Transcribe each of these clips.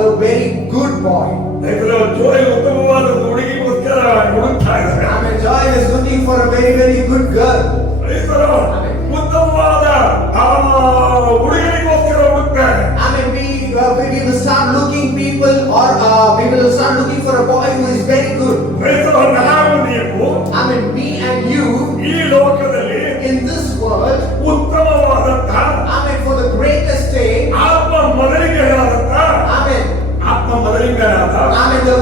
a very good boy. Joel ಉತ್ತಮವಾದ ಹುಡುಗಿಗೋಸ್ಕರ ಹುಡುಕ್ತಾ ಇದ್ದಾರೆ. Amen. Joel is looking for a very, very good girl. ಉತ್ತಮವಾದ ಹುಡುಗಿಗೋಸ್ಕರ ಹುಡುಕ್ತಾರೆ. Amen. We will start looking people, or we will start looking for a boy who is very good. ನಾವು ನೀವು Amen. Me and you ಈ ಲೋಕದಲ್ಲಿ in this world. ಉತ್ತಮವಾದಂತ Amen. For the greatest day. ಆತ್ಮ ಮೊದಲಿಗೆಯಾದಂತ Amen. ಆತ್ಮ ಮೊದಲಿಗೆಯಾದ Amen. The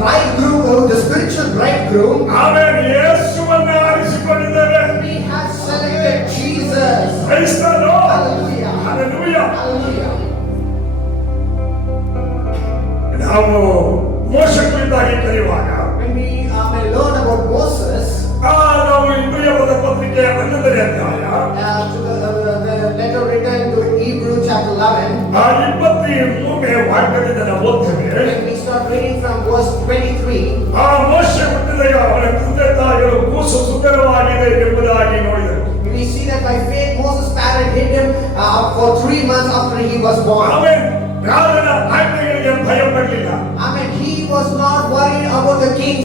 bridegroom, the spiritual bridegroom. ಆಮೇಲೆ ಯೇಸುವನ್ನು ಆರಿಸಿಕೊಂಡಿದ್ದೇವೆ. We have selected Jesus. Praise the Lord. Hallelujah. Hallelujah. Hallelujah. ನಾವು ಮೋಶೆ ಕುರಿತಾಗಿ ಕಲಿಯುವಾಗ When we learn about Moses, ನಾವು ಇಬ್ರಿಯರ ಪತ್ರಿಕೆ 11ನೇ ಅಧ್ಯಾಯ to the letter written to Hebrew chapter 11, 23ನೇ ವಾಕ್ಯದಿಂದ ನಾವು ಓದ್ತೇವೆ. when we start reading from verse 23, ಮೋಶೆ ಹುಟ್ಟಿದಾಗ ಅವನ ತಂದೆ ತಾಯಿಗಳು ಕೂಸು ಸುಂದರವಾಗಿದೆ ಎಂಬುದಾಗಿ ನೋಡಿದರು. we see that by faith Moses' parents hid him for 3 months after he was born. ಆಮೇಲೆ ರಾಜನ ಆಜ್ಞೆಗಳ